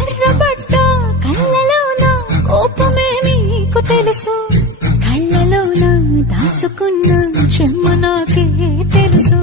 ఎర్రబడ్డ కళ్ళలోన కోపమే నీకు తెలుసు, కళ్ళలోన దాచుకున్న చెమ్మ నాకే తెలుసు.